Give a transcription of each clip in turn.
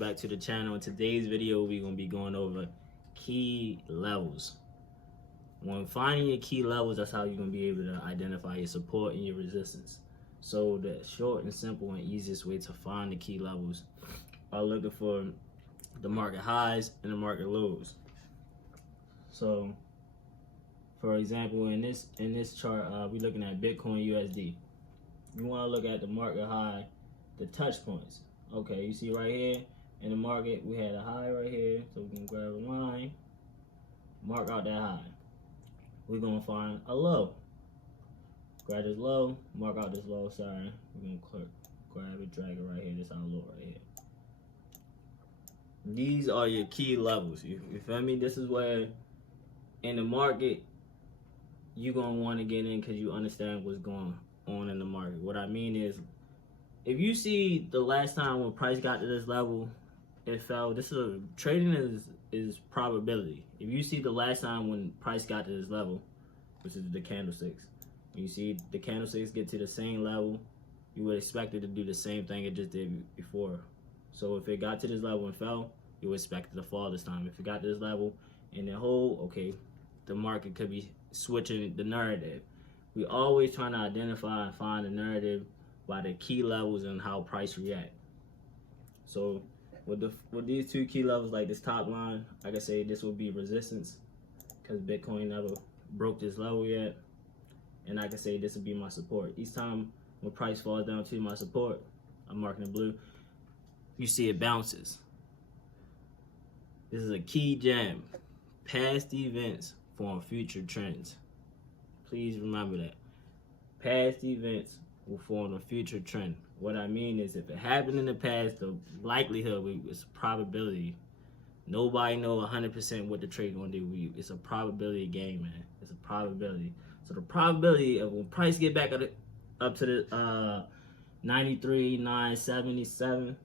back to the channel. In today's video, we're going to be going over key levels. When finding your key levels, that's how you're going to be able to identify your support and your resistance. So the short and simple and easiest way to find the key levels are looking for the market highs and the market lows. So for example, in this chart, we're looking at Bitcoin USD. You want to look at the market high, the touch points. Okay, you see right here in the market, we had a high right here, so we can grab a line, mark out that high. We're gonna find a low. Grab this low, mark out this low. Sorry, we're gonna grab it, drag it right here. This is our low right here. These are your key levels. You feel me? This is where in the market you're gonna want to get in because you understand what's going on in the market. What I mean is, if you see the last time when price got to this level, it fell. Trading is probability. If you see the last time when price got to this level, which is the candlesticks, when you see the candlesticks get to the same level, you would expect it to do the same thing it just did before. So if it got to this level and fell, you would expect it to fall this time. If it got to this level and then hold, okay, the market could be switching the narrative. We always trying to identify and find the narrative by the key levels and how price react. So with these two key levels, like this top line, like I say, this will be resistance because Bitcoin never broke this level yet. And like I say, this will be my support. Each time when price falls down to my support, I'm marking in blue, you see it bounces. This is a key gem. Past events form future trends. Please remember that. Past events will form a future trend. What I mean is, if it happened in the past, the likelihood is probability. Nobody know 100% what the trade gonna do. It's a probability game, man. It's a probability. So the probability of when price get back up to the 93,977,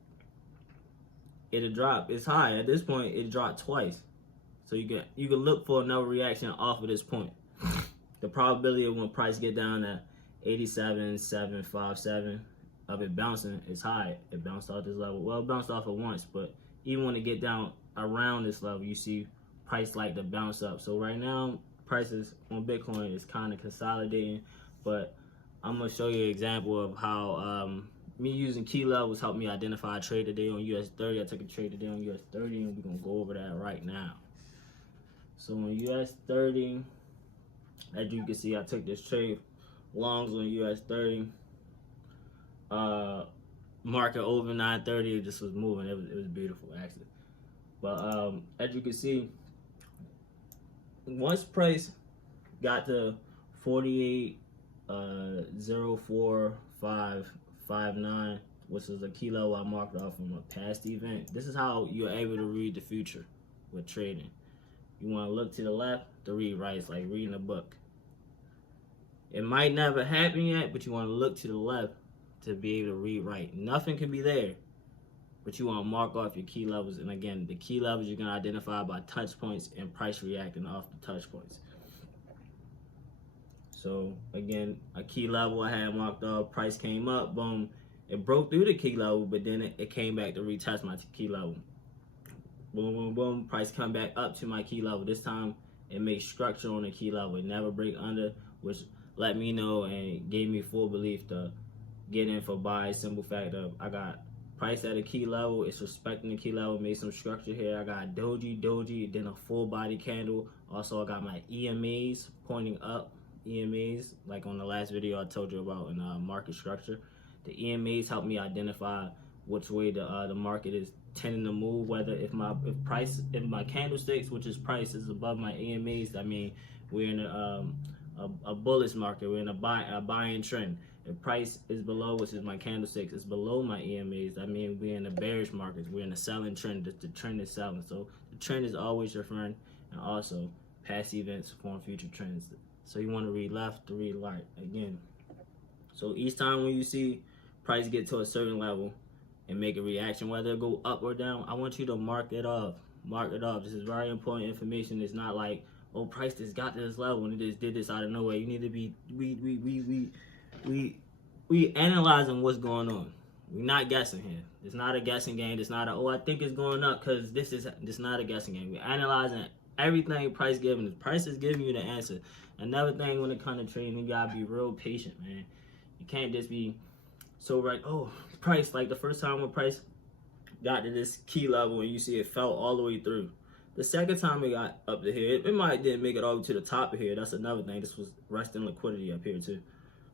it'll drop. It's high at this point. It dropped twice. So you can look for another reaction off of this point. The probability of when price get down to 87,757 of it bouncing is high. It bounced off this level. Well, it bounced off it once, but even when it get down around this level, you see price like to bounce up. So right now, prices on Bitcoin is kind of consolidating, but I'm gonna show you an example of how me using key levels helped me identify a trade today on US30. I took a trade today on US30, and we're gonna go over that right now. So on US30, as you can see, I took this trade longs on US30. Market over 930, it just was moving. It was beautiful, actually. But as you can see, once price got to 48,04559, which is a key level I marked off from a past event. This is how you're able to read the future with trading. You want to look to the left to read right. It's like reading a book. It might never happen yet, but you want to look to the left to be able to read right. Nothing can be there, but you want to mark off your key levels. And again, the key levels you're going to identify by touch points and price reacting off the touch points. So again, a key level I had marked off, price came up, boom. It broke through the key level, but then it came back to retest my key level. Boom, boom, boom, price come back up to my key level. This time it makes structure on the key level. It never break under, which let me know and gave me full belief to get in for buy. Simple fact of I got price at a key level, it's respecting the key level, made some structure here. I got doji, then a full body candle. Also I got my EMAs pointing up. EMAs, like on the last video I told you about in market structure. The EMAs help me identify which way the market is tending to move, whether if my candlesticks, which is price, is above my EMAs, I mean we're in a bullish market, we're in a buying trend. If price is below, which is my candlesticks, is below my EMAs, I mean we're in a bearish market, we're in a selling trend. The trend is selling, so the trend is always your friend. And also past events form future trends. So you want to read left to read right again. So each time when you see price get to a certain level and make a reaction, whether it go up or down, I want you to mark it off. Mark it off. This is very important information. It's not like, oh, price just got to this level and it just did this out of nowhere. You need to be we analyzing what's going on. We're not guessing here. It's not a guessing game. It's not a, oh, I think it's going up because this not a guessing game. We're analyzing everything price giving us. Price is giving you the answer. Another thing when it comes to trading, you gotta be real patient, man. You can't just be so right, oh, price, like the first time when price got to this key level and you see it fell all the way through. The second time it got up to here, it might didn't make it all the way to the top of here. That's another thing. This was resting liquidity up here too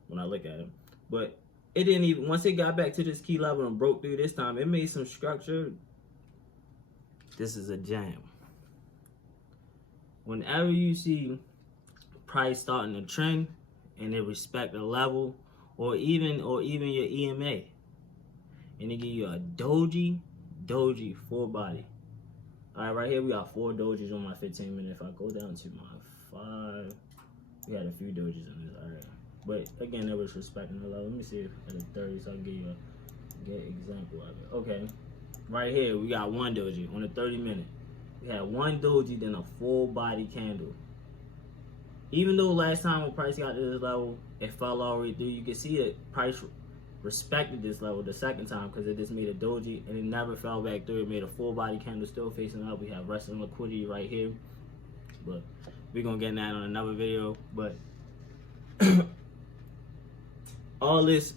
when I look at it. But it didn't even, once it got back to this key level and broke through this time, it made some structure. This is a jam. Whenever you see price starting to trend and they respect the level or even your EMA, and they give you a doji full body. All right, right here we got 4 dojis on my 15 minute. If I go down to my 5, we had a few dojis in this. All right, but again, it was respecting the level. Let me see if at the 30, so I can give you a good example of it. Okay, right here we got 1 doji on the 30 minute. We had 1 doji, then a full body candle. Even though last time when price got to this level, it fell all the way through, you can see that price respected this level the second time because it just made a doji and it never fell back through. It made a full body candle still facing up. We have resting liquidity right here, but we're gonna get in that on another video. But all this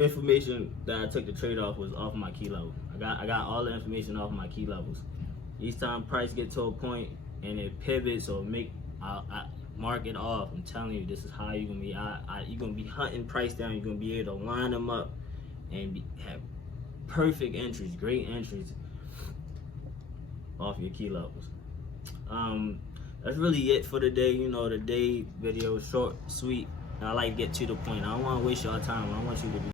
information that I took the trade off was off my key level. I got all the information off my key levels. Each time price get to a point and it pivots or I mark it off. I'm telling you, this is how you're gonna be. You're gonna be hunting price down. You're gonna be able to line them up and have perfect entries, great entries off your key levels. That's really it for today. You know, the day video is short, sweet. I like to get to the point. I don't want to waste your time. I want you to be